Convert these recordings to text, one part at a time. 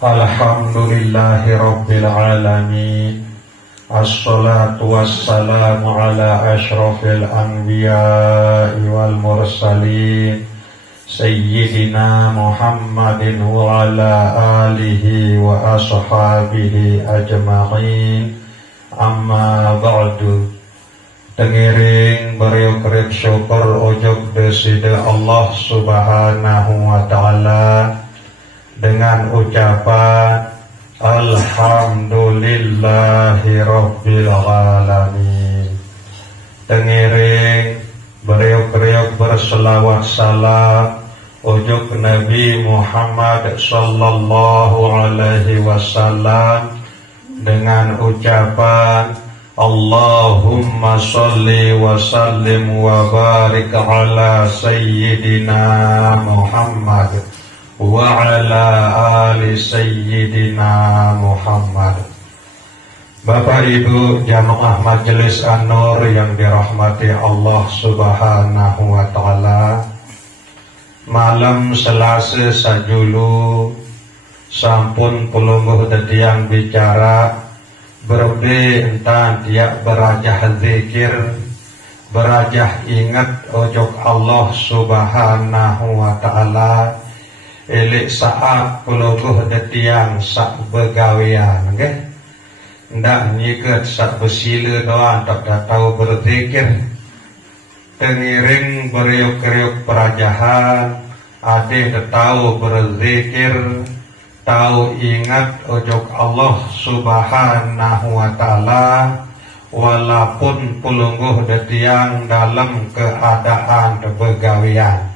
Alhamdulillahi Rabbil Alamin. Assalatu wassalamu ala ashrafil anbiya'i wal mursalin Sayyidina Muhammadin wa ala alihi wa ashabihi ajma'in. Amma ba'du. Tengiring beriuk-riuk syukur ujug deside Allah subhanahu wa ta'ala dengan ucapan Alhamdulillahi Rabbil Alamin. Tengiring beriuk-riuk berselawat salam ujug Nabi Muhammad sallallahu alaihi wasallam dengan ucapan Allahumma sholli wa sallim wa barik ala Sayyidina Muhammad wa ala ali Sayyidina Muhammad. Bapak Ibu jamaah Majelis An-Nur yang dirahmati Allah subhanahu wa ta'ala, malam Selasa sajulu sampun pulungguh dadiang bicara berbe entan tiak berajah zikir, berajah ingat ojok Allah subhanahu wa ta'ala elik saat puluguh detiang sak begawian, okay? Ndak nyiket sak besila doang tak tahu berzikir. Tengiring beriuk-riuk perajahan ade tahu berzikir, tahu ingat ojok Allah subhanahu wa ta'ala walaupun pulungguh detiang dalam keadaan begawian.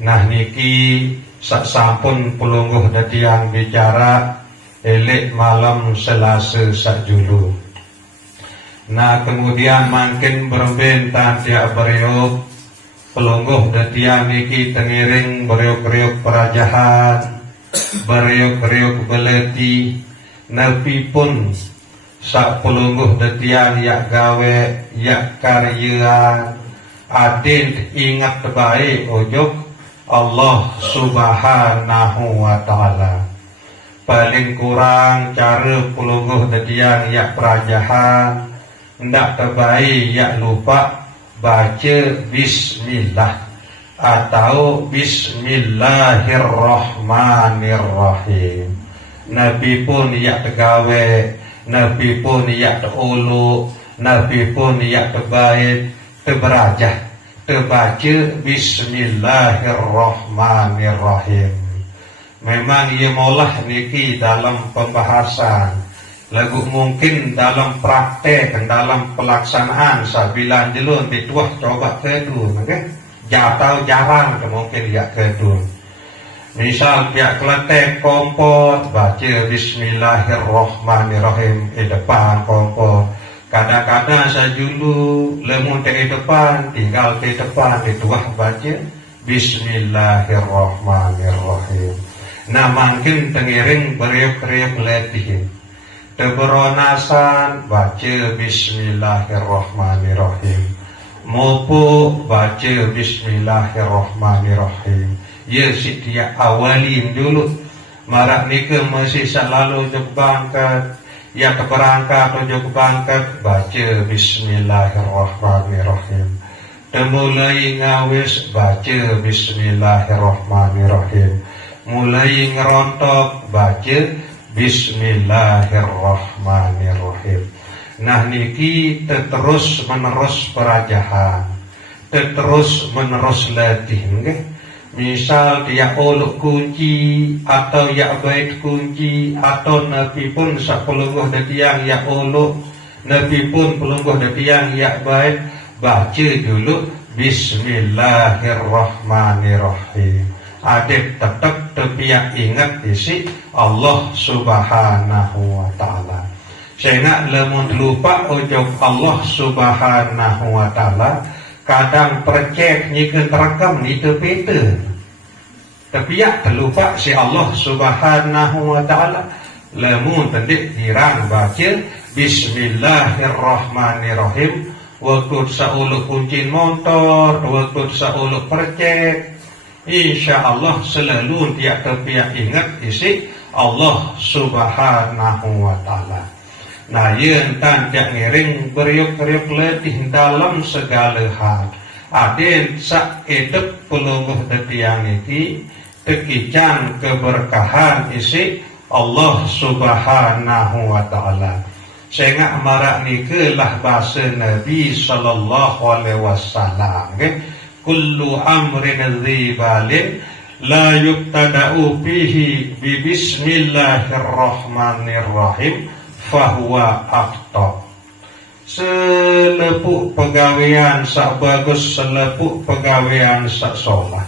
Nah niki sak sampun pulungguh detiang bicara elik malam Selasa sakjulu. Nah kemudian makin berbentan tiak beriuk pulungguh detiang niki tengiring beriuk-riuk perajahan, beriuk-riuk beleti nepi pun sak pulungguh detian yak gawe yak karya adil ingat baik ojok Allah subhanahu wa ta'ala. Paling kurang cara pulungguh detian yak perajahan ndak terbaik yak lupa baca bismillah atau bismillahirrahmanirrahim. Nabi pun yak tegawe, Nabi pun yak teulu, Nabi pun yak tebaik, teberajah, terbaca bismillahirrahmanirrahim. Memang ia maulah niki dalam pembahasan lagu mungkin dalam praktek, dalam pelaksanaan sabila jelun dituah coba kedua, okay? Jatau jarang mungkin ya kedua. Misal pihak Kelantan kompor baca bismillahirrahmanirrahim di depan kompor. Kadang-kadang saya dulu lemun di depan tinggal di depan dituah baca bismillahirrahmanirrahim. Nah makin tengiring beriuk-riuk letih teberonasan baca bismillahirrahmanirrahim. Mupu baca bismillahirrahmanirrahim. Ya setiap awalin dulu marak nika masih selalu jebangkat ya keberangkat atau jebangkat baca bismillahirrahmanirrahim. Temulai ngawis baca bismillahirrahmanirrahim. Mulai ngerontok baca bismillahirrahmanirrahim. Nah niki terus menerus perajahan, terus menerus latih, okay? Misal dia oluk kunci atau ya bait kunci atau nabi pun sapulungguh detiang ya oluk, nabi pun pulungguh detiang ya bait baca dulu bismillahirrahmanirrahim. Adek tetap tepiak ingat isi Allah subhanahu wa ta'ala. Sehingga lemun lupa ujung Allah subhanahu wa ta'ala kadang percek nyikan terekam ni terpeta. Tepiak terlupa si Allah subhanahu wa ta'ala. Lemun tendik dirang baca bismillahirrahmanirrahim. Waktu sauluk kuncin motor, waktu sauluk percek, insya Allah selalu tiap terpiak ingat isi Allah Subhanahu wa ta'ala. Nah, yen tan jak ngiring beriuk-riuk letih dalam segala hal. Aden sak edep pelungguh tetiang niki tekican keberkahan isi Allah Subhanahu wa ta'ala. Sehingga marak nike lah bahasa Nabi sallallahu alaihi wasallam. Kullu amrin dzibalin la yubtada'u fihi bi bismillahirrahmanirrahim fahuwa aqta. Selepuk pegawaian sak bagus, selepuk pegawaian sak solah.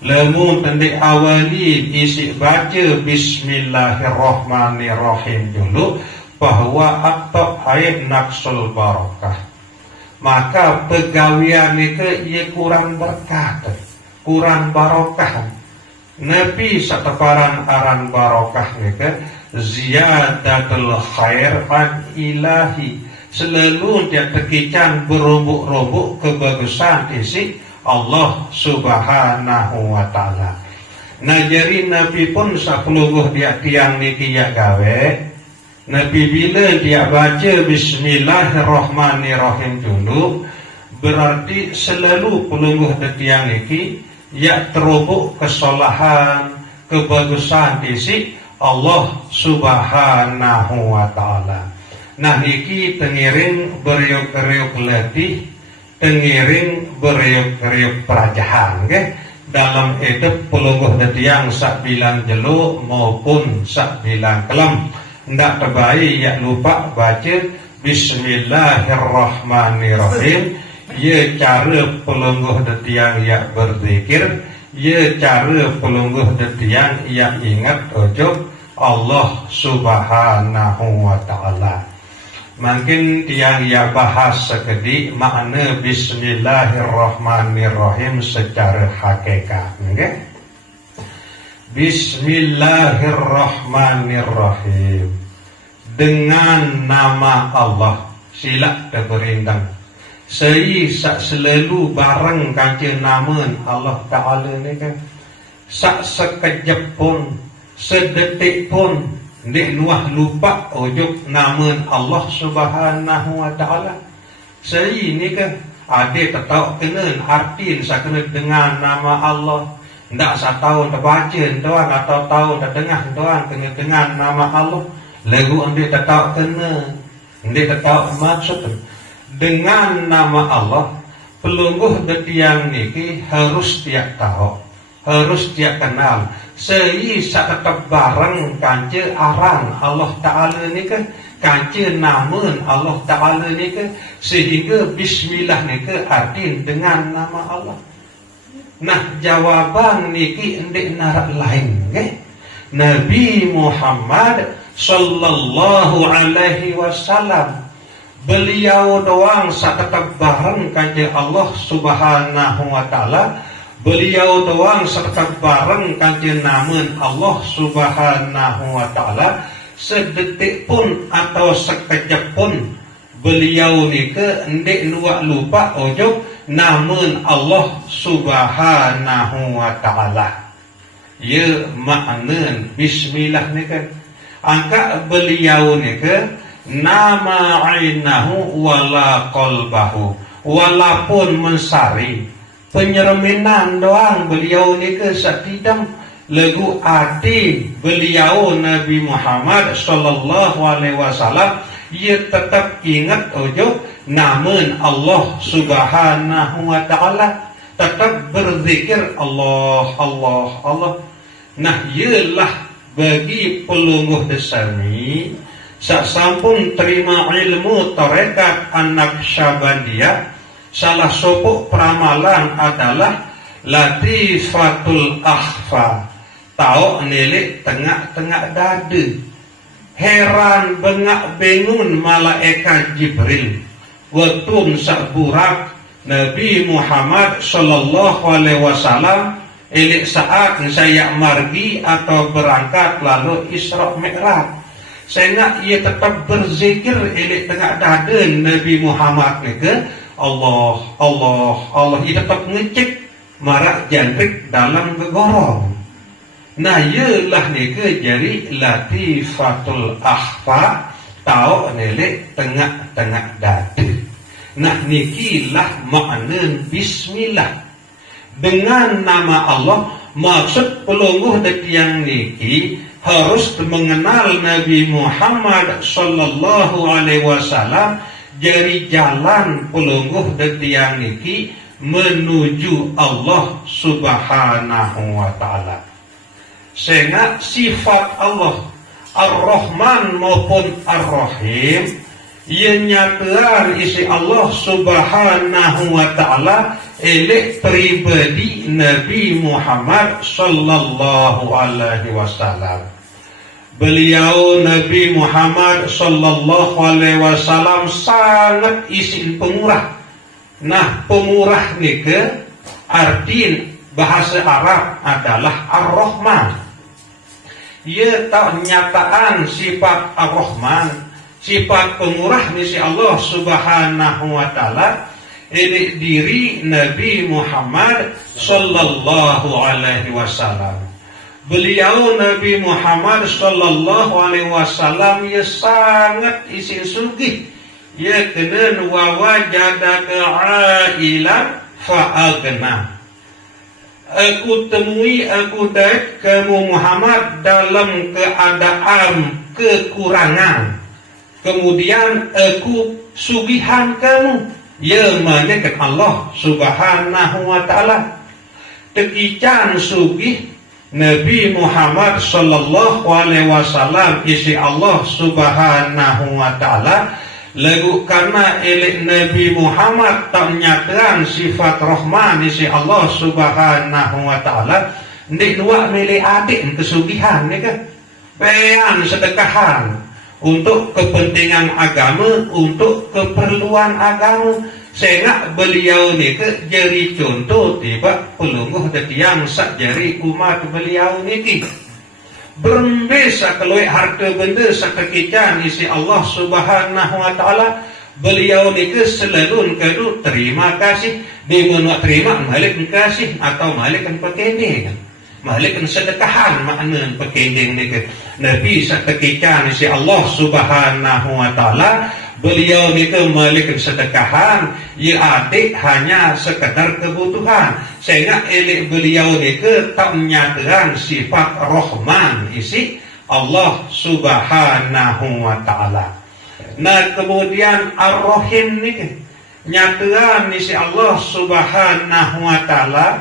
Lemu tendik awali isi baca bismillahirrahmanirrahim dulu, bahwa aqta ayat naksul barakah. Maka pegawaian itu ia kurang berkah, kurang barokah. Nabi sateparan aran barokah itu ziyadatul khair an ilahi. Selalu dia tekican berumbuk-rumbuk kebagusan isi Allah Subhanahu wa ta'ala. Nah jadi Nabi pun sapuluh dia tiang niki ya gawe. Nabi bila dia baca bismillahirrahmanirrahim dulu, berarti selalu pelungguh tiang niki ya terubuk kesolahan, kebagusan isi Allah Subhanahu wa ta'ala. Nah niki tengiring beriuk-riuk letih, tengiring beriuk-riuk perajahan, dalam edep pelungguh tiang sak bilang jelu maupun sak bilang kelam. Ndak terbaik ya lupa baca bismillahirrahmanirrahim. Ya cara pelungguh tiang ya berzikir, ya cara pelungguh tiang ya ingat ujub Allah Subhanahu wa ta'ala. Mungkin tiang ya bahas sekedi makna bismillahirrahmanirrahim secara hakikat, okay? Bismillahirrahmanirrahim. Dengan nama Allah, sila terberindang. Sei sak selalu bareng kancing namun Allah Ta'ala ni kan. Sak sekejap pun, sedetik pun, dek luah lupa ujuk namun Allah Subhanahu wa ta'ala. Sei ni kan, ada tetap kena artiin sak kena dengan nama Allah. Ndak satahun terbaca tuan atau tahun terdengar tuan kena dengan nama Allah. Lagu anda tetap kena, anda tetap maksud dengan nama Allah. Pelungguh betiang niki harus tiap tahu, harus tiap kenal. Sei sak tetap bareng kanca aran Allah Ta'ala ni ke, kanca namun Allah Ta'ala ni ke, sehingga bismillah ni ke arti dengan nama Allah. Nah jawaban niki ndik narak lain, Nabi Muhammad sallallahu alaihi wasallam, beliau doang sak tetap bareng kanjeng Allah Subhanahu wa ta'ala. Beliau doang sak tetap bareng kanjeng namun Allah Subhanahu wa ta'ala. Sedetik pun atau sekejap pun beliau ni ke ndik lupa ujub namun Allah Subhanahu wa ta'ala. Ya makna bismillah ni kan, angka beliau ni ke nama ainahu wala qalbahu, walaupun mensari penyereminan doang beliau ni ke satidam lagu hati beliau Nabi Muhammad sallallahu alaihi wasallam, ia tetap ingat ujub namun Allah Subhanahu wa ta'ala, tetap berzikir Allah Allah Allah. Nah ialah bagi pelungguh desami sak sampun terima ilmu tarekat anak Syabandiyah, salah sopok peramalan adalah latifatul akhfa, tahu nilik tengah-tengah dada. Heran bengak bengun malaikat Jibril waktu sak burak Nabi Muhammad sallallahu alaihi wasallam elik saat saya margi atau berangkat lalu Isra Mi'raj. Sehingga ia tetap berzikir elik tengah dada Nabi Muhammad ni ke Allah Allah Allah. Ia tetap ngecek marak jangkrik dalam gegorong. Nah yelah nike jadi latifatul akhfa tau nele tengah-tengah dada. Nah nikilah makna bismillah. Dengan nama Allah, maksud pelungguh detiang niki harus mengenal Nabi Muhammad sallallahu alaihi wasallam dari jalan pelungguh detiang niki menuju Allah subhanahu wa ta'ala. Sehingga sifat Allah Ar-Rahman maupun Ar-Rahim ia nyatakan isi Allah subhanahu wa ta'ala elek pribadi Nabi Muhammad sallallahu alaihi wasallam. Beliau Nabi Muhammad sallallahu alaihi wasallam sangat isin pemurah. Nah pemurah nike arti bahasa Arab adalah Ar-Rahman. Ia tak nyataan sifat Ar-Rahman, sifat pemurah misi Allah subhanahu wa ta'ala ini diri Nabi Muhammad sallallahu alaihi wasallam. Beliau Nabi Muhammad sallallahu alaihi wasallam ia sangat isin sugih. Ia kena wa wajadaka ailan fa'agna. Aku temui aku dapat kamu Muhammad dalam keadaan kekurangan. Kemudian aku sugihan kamu. Ya malaikat Allah subhanahu wa ta'ala. Tekican sugih Nabi Muhammad sallallahu alaihi wasallam isi Allah subhanahu wa ta'ala. Lagu karena elek Nabi Muhammad tak nyatakan sifat Rahman isi Allah subhanahu wa ta'ala. Ndik nuak milih adik kesugihan ni ke bayan sedekahan untuk kepentingan agama, untuk keperluan agama. Sehingga beliau ni ke jadi contoh tiba pelungguh detiang sak jari umat beliau ni berembesa keluar harta benda sakekican isi Allah subhanahu wa ta'ala. Beliau ni ke selalu kadu terima kasih. Dia menuak terima malik kasih atau malik pekending, malik sedekahan makna pekending ni ke Nabi sakekican isi Allah subhanahu wa ta'ala. Beliau ni ke malik sedekahan, ia adik hanya sekadar kebutuhan. Sehingga elik beliau ni ke tak menyatakan sifat Rahman isi Allah subhanahu wa ta'ala. Nah kemudian Ar-Rahim ni ke nyatakan isi Allah subhanahu wa ta'ala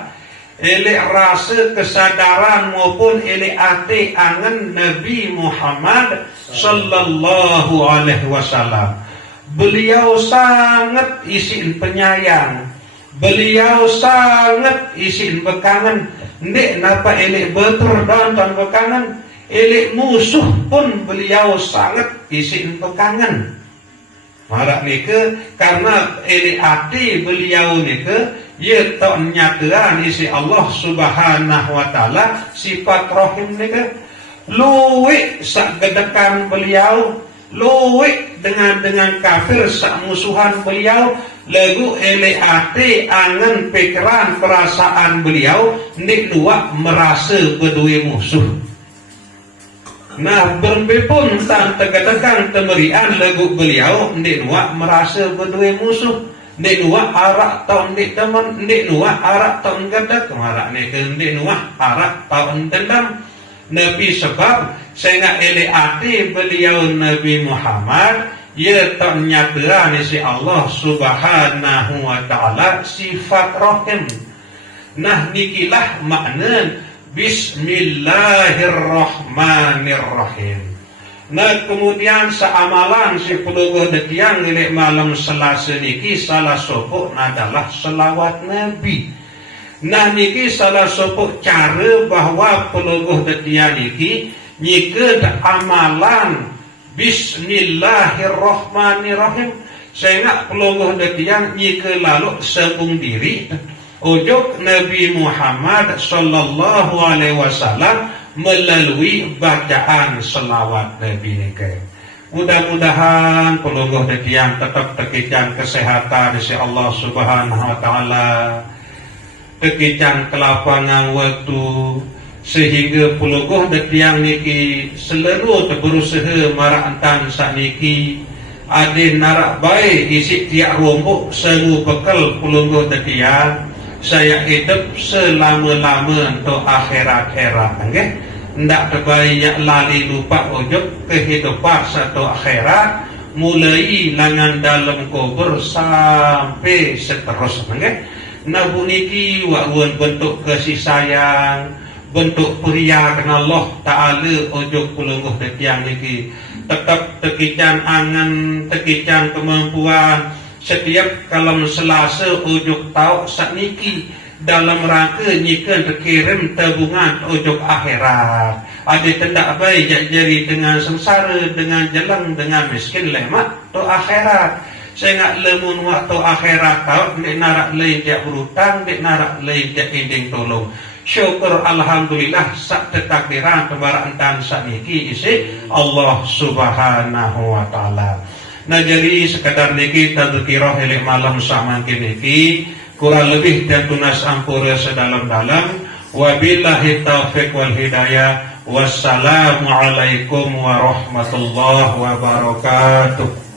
elik rasa kesadaran maupun elik ati angan Nabi Muhammad sallallahu alaihi wasallam. Beliau sangat isin penyayang. Beliau sangat isin bekangan. Ndik napa elek betul dan bekangan. Elek musuh pun beliau sangat isin bekangan. Marak ni ke karena elek hati beliau ni ke ia tak nyatakan isi Allah subhanahu wa ta'ala sifat Rahim ni ke luwek sak gedekan beliau, luwek dengan kafir sak musuhan beliau. Lagu elek hati angan pikiran perasaan beliau ndik luak merasa berdua musuh. Nah berbepun tak terkatakan temerian lagu beliau ndik luak merasa berdua musuh. Ndik luak arak tau ndik teman, ndik luak arak tau gadak marak ni ke ndik luak arak tau dendam. Nabi sebab sehingga elek hati beliau Nabi Muhammad ia tak nyatakan isi Allah subhanahu wa ta'ala sifat Rahim. Nah nikilah makna Bismillahirrahmanirrahim. Nah kemudian seamalan si pelungguh detiang milik malam Selasa niki salah sopok adalah selawat Nabi. Nah niki salah sopok cara bahawa pelungguh detiang niki nyike amalan Bismillahirrahmanirrahim. Sehingga pelungguh detiang nyike lalu sebung diri ujuk Nabi Muhammad sallallahu alaihi wasallam melalui bacaan selawat Nabi nike. Mudah-mudahan pelungguh detiang tetap tekican kesehatan dari Allah subhanahu wa ta'ala, tekican kelapangan waktu sehingga puluh detiang niki selalu berusaha marak sakniki ade narak baik isi tiak rombok semu bekal puluh detiang saya hidup selama-lama untuk akhirat-akhirat nggih. Ndak terbaik lali lupa ujub kehidupan satu akhirat mulai langan dalam kubur sampai seterusnya nggih. Nabu niki wawan bentuk kasih sayang, bentuk pria kena Allah Ta'ala ujub pulungguh detiang niki tetap tekican angan, tekican kemampuan setiap kalam selasa ujub tau sakniki dalam rangka nyikan terkirim tabungan ujub akhirat. Ada tendak baik jadi dengan sengsara, dengan jelang, dengan miskin lemak tu akhirat. Saya nak lemun waktu akhirat tau dek narak lain jak berutang, dek narak lain jak inding tolong. Syukur alhamdulillah sak tetakdiran kebaraan dan sakniki isi Allah Subhanahu wa taala. Nah jadi sekadar niki tadzkirah hilih malam saman niki kurang lebih dan tunas ampura sedalam-dalam. Wabillahi taufiq wal hidayah. Wassalamualaikum warahmatullahi wabarakatuh.